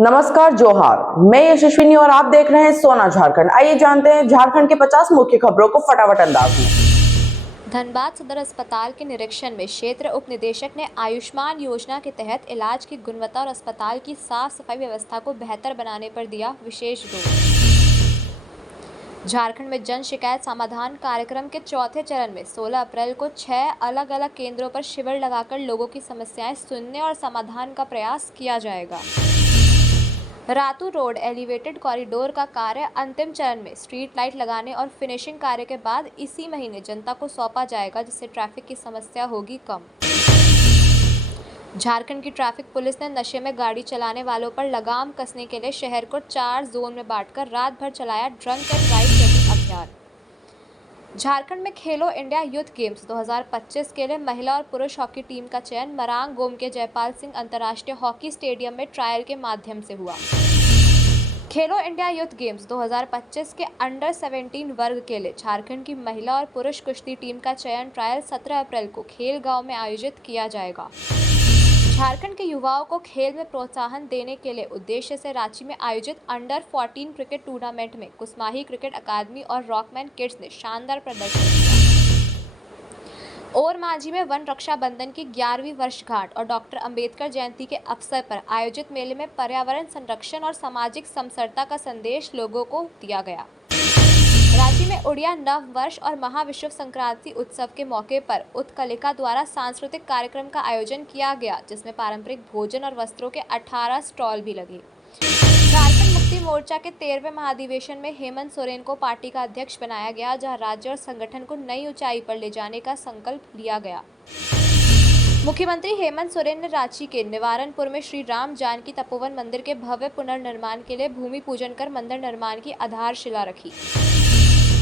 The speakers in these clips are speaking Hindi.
नमस्कार, जोहार। मैं यशस्विनी और आप देख रहे हैं सोना झारखंड। आइए जानते हैं झारखंड के 50 मुख्य खबरों को फटाफट अंदाज में। धनबाद सदर अस्पताल के निरीक्षण में क्षेत्र उप निदेशक ने आयुष्मान योजना के तहत इलाज की गुणवत्ता और अस्पताल की साफ सफाई व्यवस्था को बेहतर बनाने पर दिया विशेष जोर। झारखंड में जन शिकायत समाधान कार्यक्रम के चौथे चरण में 16 अप्रैल को 6 अलग अलग केंद्रों पर शिविर लगाकर लोगों की समस्याएं सुनने और समाधान का प्रयास किया जाएगा। रातू रोड एलिवेटेड कॉरिडोर का कार्य अंतिम चरण में स्ट्रीट लाइट लगाने और फिनिशिंग कार्य के बाद इसी महीने जनता को सौंपा जाएगा, जिससे ट्रैफिक की समस्या होगी कम। झारखंड की ट्रैफिक पुलिस ने नशे में गाड़ी चलाने वालों पर लगाम कसने के लिए शहर को 4 जोन में बांटकर रात भर चलाया ड्रंक एंड ड्राइव चेकिंग अभियान। झारखंड में खेलो इंडिया यूथ गेम्स 2025 के लिए महिला और पुरुष हॉकी टीम का चयन मरांग गोम के जयपाल सिंह अंतर्राष्ट्रीय हॉकी स्टेडियम में ट्रायल के माध्यम से हुआ। खेलो इंडिया यूथ गेम्स 2025 के अंडर 17 वर्ग के लिए झारखंड की महिला और पुरुष कुश्ती टीम का चयन ट्रायल 17 अप्रैल को खेल गांव में आयोजित किया जाएगा। झारखंड के युवाओं को खेल में प्रोत्साहन देने के लिए उद्देश्य से रांची में आयोजित अंडर 14 क्रिकेट टूर्नामेंट में कुसमाही क्रिकेट अकादमी और रॉकमैन किड्स ने शानदार प्रदर्शन किया। और मांझी में वन रक्षाबंधन की 11वीं वर्षगांठ और डॉक्टर अंबेडकर जयंती के अवसर पर आयोजित मेले में पर्यावरण संरक्षण और सामाजिक समरसता का संदेश लोगों को दिया गया। रांची में उड़िया नव वर्ष और महाविश्व संक्रांति उत्सव के मौके पर उत्कलिका द्वारा सांस्कृतिक कार्यक्रम का आयोजन किया गया, जिसमें पारंपरिक भोजन और वस्त्रों के 18 स्टॉल भी लगे। झारखंड मुक्ति मोर्चा के 13वें महाधिवेशन में हेमंत सोरेन को पार्टी का अध्यक्ष बनाया गया, जहां राज्य और संगठन को नई ऊंचाई पर ले जाने का संकल्प लिया गया। मुख्यमंत्री हेमंत सोरेन ने रांची के निवारनपुर में श्री राम जानकी तपोवन मंदिर के भव्य पुनर्निर्माण के लिए भूमि पूजन कर मंदिर निर्माण की आधारशिला रखी।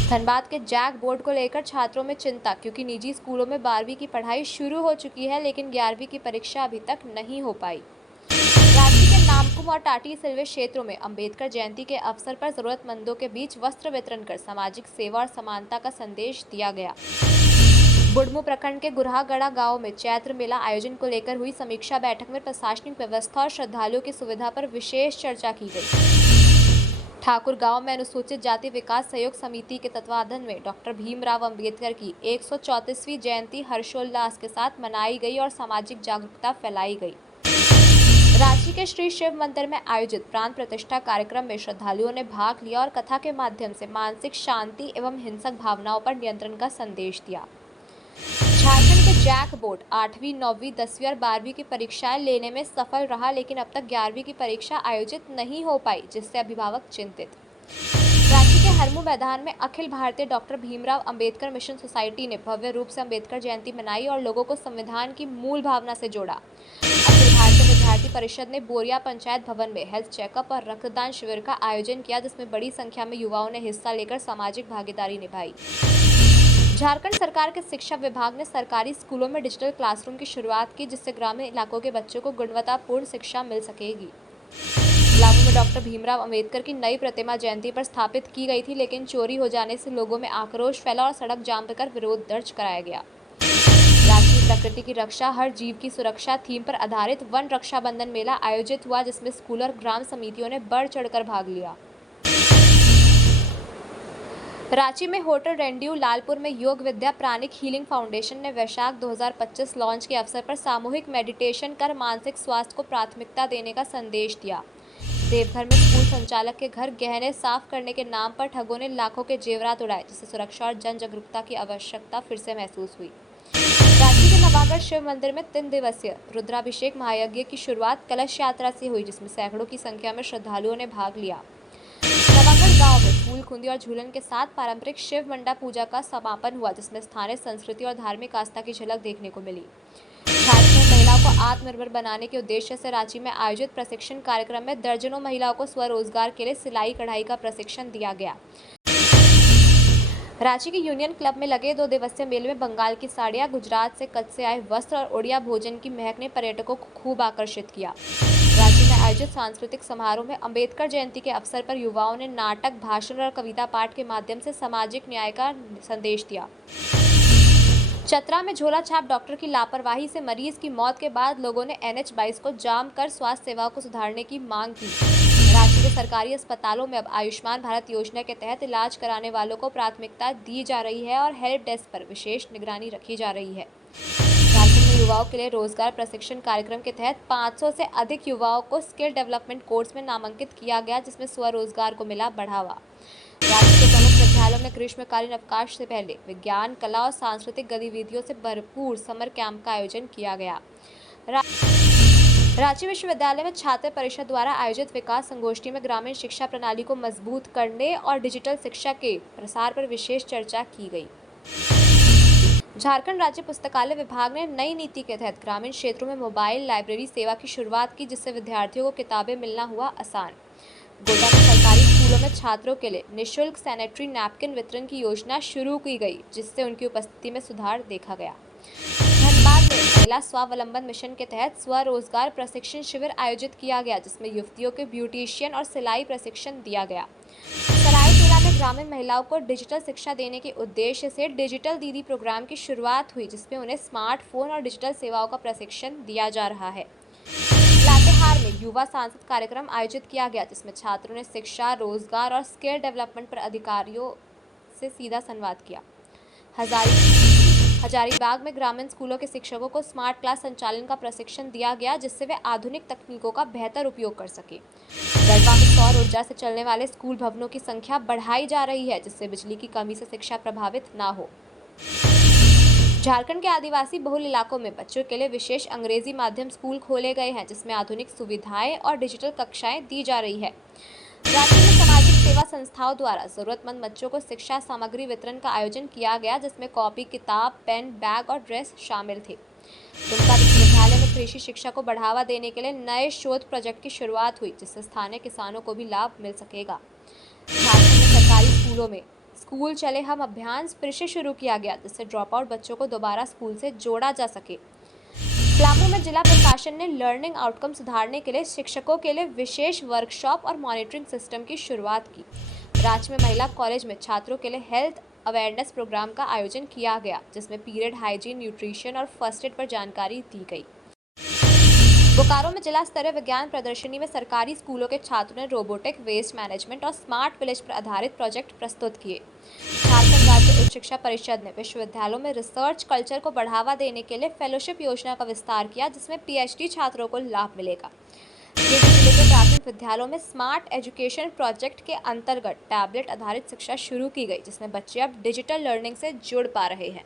धनबाद के जैक बोर्ड को लेकर छात्रों में चिंता, क्योंकि निजी स्कूलों में 12वीं की पढ़ाई शुरू हो चुकी है, लेकिन 11वीं की परीक्षा अभी तक नहीं हो पाई। रांची के नामकुम और टाटी सिलवे क्षेत्रों में अंबेडकर जयंती के अवसर पर जरूरतमंदों के बीच वस्त्र वितरण कर सामाजिक सेवा और समानता का संदेश दिया गया। बुढ़मू प्रखंड के गुरहागड़ा गांव में चैत्र मेला आयोजन को लेकर हुई समीक्षा बैठक में प्रशासनिक व्यवस्था और श्रद्धालुओं की सुविधा पर विशेष चर्चा की गई। ठाकुर गांव में अनुसूचित जाति विकास सहयोग समिति के तत्वाधान में डॉक्टर भीमराव अंबेडकर की 134वीं जयंती हर्षोल्लास के साथ मनाई गई और सामाजिक जागरूकता फैलाई गई। रांची के श्री शिव मंदिर में आयोजित प्राण प्रतिष्ठा कार्यक्रम में श्रद्धालुओं ने भाग लिया और कथा के माध्यम से मानसिक शांति एवं हिंसक भावनाओं पर नियंत्रण का संदेश दिया। झारखंड के जैक बोर्ड 8वीं, 9वीं, 10वीं और 12वीं की परीक्षाएं लेने में सफल रहा, लेकिन अब तक 11वीं की परीक्षा आयोजित नहीं हो पाई, जिससे अभिभावक चिंतित। रांची के हरमू मैदान में Akhil Bharatiya doctor Bhimrao Ambedkar mission society ने भव्य रूप से अंबेडकर जयंती मनाई और लोगों को संविधान की मूल भावना से जोड़ा। अखिल भारतीय विद्यार्थी परिषद ने बोरिया पंचायत भवन में हेल्थ चेकअप और रक्तदान शिविर का आयोजन किया, जिसमें बड़ी संख्या में युवाओं ने हिस्सा लेकर सामाजिक भागीदारी निभाई। झारखंड सरकार के शिक्षा विभाग ने सरकारी स्कूलों में डिजिटल क्लासरूम की शुरुआत की, जिससे ग्रामीण इलाकों के बच्चों को गुणवत्तापूर्ण शिक्षा मिल सकेगी। पलामू में डॉक्टर भीमराव अंबेडकर की नई प्रतिमा जयंती पर स्थापित की गई थी, लेकिन चोरी हो जाने से लोगों में आक्रोश फैला और सड़क जाम कर विरोध दर्ज कराया गया। रांची प्रकृति की रक्षा, हर जीव की सुरक्षा थीम पर आधारित वन रक्षाबंधन मेला आयोजित हुआ, जिसमें स्कूल और ग्राम समितियों ने बढ़ चढ़कर भाग लिया। रांची में होटल रेंड्यू लालपुर में योग विद्या प्राणिक हीलिंग फाउंडेशन ने वैशाख 2025 लॉन्च के अवसर पर सामूहिक मेडिटेशन कर मानसिक स्वास्थ्य को प्राथमिकता देने का संदेश दिया। देवघर में स्कूल संचालक के घर गहने साफ करने के नाम पर ठगों ने लाखों के जेवरात उड़ाए, जिससे सुरक्षा और जन जागरूकता की आवश्यकता फिर से महसूस हुई। रांची के नवागढ़ शिव मंदिर में 3 दिवसीय रुद्राभिषेक महायज्ञ की शुरुआत कलश यात्रा से हुई, जिसमें सैकड़ों की संख्या में श्रद्धालुओं ने भाग लिया। नवागढ़ गांव में फूल खुंदी और झूलन के साथ पारंपरिक शिव मंडा पूजा का समापन हुआ, जिसमें स्थानीय संस्कृति और धार्मिक आस्था की झलक देखने को मिली। झारखंड में महिलाओं को आत्मनिर्भर बनाने के उद्देश्य से रांची में आयोजित प्रशिक्षण कार्यक्रम में दर्जनों महिलाओं को स्वरोजगार के लिए सिलाई कढ़ाई का प्रशिक्षण दिया गया। रांची के यूनियन क्लब में लगे 2 दिवसीय मेले में बंगाल की साड़ियां, गुजरात से कच्छ से आए वस्त्र और उड़िया भोजन की महक ने पर्यटकों को खूब आकर्षित किया। रांची में आयोजित सांस्कृतिक समारोह में अंबेडकर जयंती के अवसर पर युवाओं ने नाटक, भाषण और कविता पाठ के माध्यम से सामाजिक न्याय का संदेश दिया। चतरा में झोला छाप डॉक्टर की लापरवाही से मरीज की मौत के बाद लोगों ने NH-22 को जाम कर स्वास्थ्य सेवाओं को सुधारने की मांग की। रांची के सरकारी अस्पतालों में अब आयुष्मान भारत योजना के तहत इलाज कराने वालों को प्राथमिकता दी जा रही है और हेल्प डेस्क पर विशेष निगरानी रखी जा रही है। झारखंड में युवाओं के लिए रोजगार प्रशिक्षण कार्यक्रम के तहत 500 से अधिक युवाओं को स्किल डेवलपमेंट कोर्स में नामांकित किया गया, जिसमें स्वरोजगार को मिला बढ़ावा। राज्य के प्रमुख विद्यालयों में ग्रीष्मकालीन अवकाश से पहले विज्ञान, कला और सांस्कृतिक गतिविधियों से भरपूर समर कैंप का आयोजन किया गया। रांची विश्वविद्यालय में छात्र परिषद द्वारा आयोजित विकास संगोष्ठी में ग्रामीण शिक्षा प्रणाली को मजबूत करने और डिजिटल शिक्षा के प्रसार पर विशेष चर्चा की गई। झारखंड राज्य पुस्तकालय विभाग ने नई नीति के तहत ग्रामीण क्षेत्रों में मोबाइल लाइब्रेरी सेवा की शुरुआत की, जिससे विद्यार्थियों को किताबें मिलना हुआ आसान। गोड्डा में सरकारी स्कूलों में छात्रों के लिए निःशुल्क सैनिटरी नैपकिन वितरण की योजना शुरू की गई, जिससे उनकी उपस्थिति में सुधार देखा गया। धनबाद में महिला स्वावलंबन मिशन के तहत स्वरोजगार प्रशिक्षण शिविर आयोजित किया गया, जिसमें युवतियों के ब्यूटिशियन और सिलाई प्रशिक्षण दिया गया। सरायकेला में ग्रामीण महिलाओं को डिजिटल शिक्षा देने के उद्देश्य से डिजिटल दीदी प्रोग्राम की शुरुआत हुई, जिसमें उन्हें स्मार्टफोन और डिजिटल सेवाओं का प्रशिक्षण दिया जा रहा है। लातेहार में युवा सांसद कार्यक्रम आयोजित किया गया, जिसमें छात्रों ने शिक्षा, रोजगार और स्किल डेवलपमेंट पर अधिकारियों से सीधा संवाद किया। हजारीबाग में ग्रामीण स्कूलों के शिक्षकों को स्मार्ट क्लास संचालन का प्रशिक्षण दिया गया, जिससे वे आधुनिक तकनीकों का बेहतर उपयोग कर सके। गढ़वा में सौर ऊर्जा से चलने वाले स्कूल भवनों की संख्या बढ़ाई जा रही है, जिससे बिजली की कमी से शिक्षा प्रभावित न हो। झारखंड के आदिवासी बहुल इलाकों में बच्चों के लिए विशेष अंग्रेजी माध्यम स्कूल खोले गए हैं, जिसमें आधुनिक सुविधाएं और डिजिटल कक्षाएं दी जा रही है। राज्य में सामाजिक सेवा संस्थाओं द्वारा जरूरतमंद बच्चों को शिक्षा सामग्री वितरण का आयोजन किया गया, जिसमें कॉपी, किताब, पेन, बैग और ड्रेस शामिल थे। दुमका विश्वविद्यालय में कृषि शिक्षा को बढ़ावा देने के लिए नए शोध प्रोजेक्ट की शुरुआत हुई, जिससे स्थानीय किसानों को भी लाभ मिल सकेगा। झारखंड में सरकारी स्कूलों में स्कूल चले हम अभियान फिर से शुरू किया गया, जिससे ड्रॉप आउट बच्चों को दोबारा स्कूल से जोड़ा जा सके। पलामू में जिला प्रशासन ने लर्निंग आउटकम सुधारने के लिए शिक्षकों के लिए विशेष वर्कशॉप और मॉनिटरिंग सिस्टम की शुरुआत की। रांची में महिला कॉलेज में छात्रों के लिए हेल्थ अवेयरनेस प्रोग्राम का आयोजन किया गया, जिसमें पीरियड हाइजीन, न्यूट्रिशन और फर्स्ट एड पर जानकारी दी गई। बोकारो में जिला स्तरीय विज्ञान प्रदर्शनी में सरकारी स्कूलों के छात्रों ने रोबोटिक, वेस्ट मैनेजमेंट और स्मार्ट विलेज पर आधारित प्रोजेक्ट प्रस्तुत किए। झारखंड राज्य उच्च शिक्षा परिषद ने विश्वविद्यालयों में रिसर्च कल्चर को बढ़ावा देने के लिए फेलोशिप योजना का विस्तार किया, जिसमें PhD छात्रों को लाभ मिलेगा। गिरिडीह जिले के प्राथमिक विद्यालयों में स्मार्ट एजुकेशन प्रोजेक्ट के अंतर्गत टैबलेट आधारित शिक्षा शुरू की गई, जिसमें बच्चे अब डिजिटल लर्निंग से जुड़ पा रहे हैं।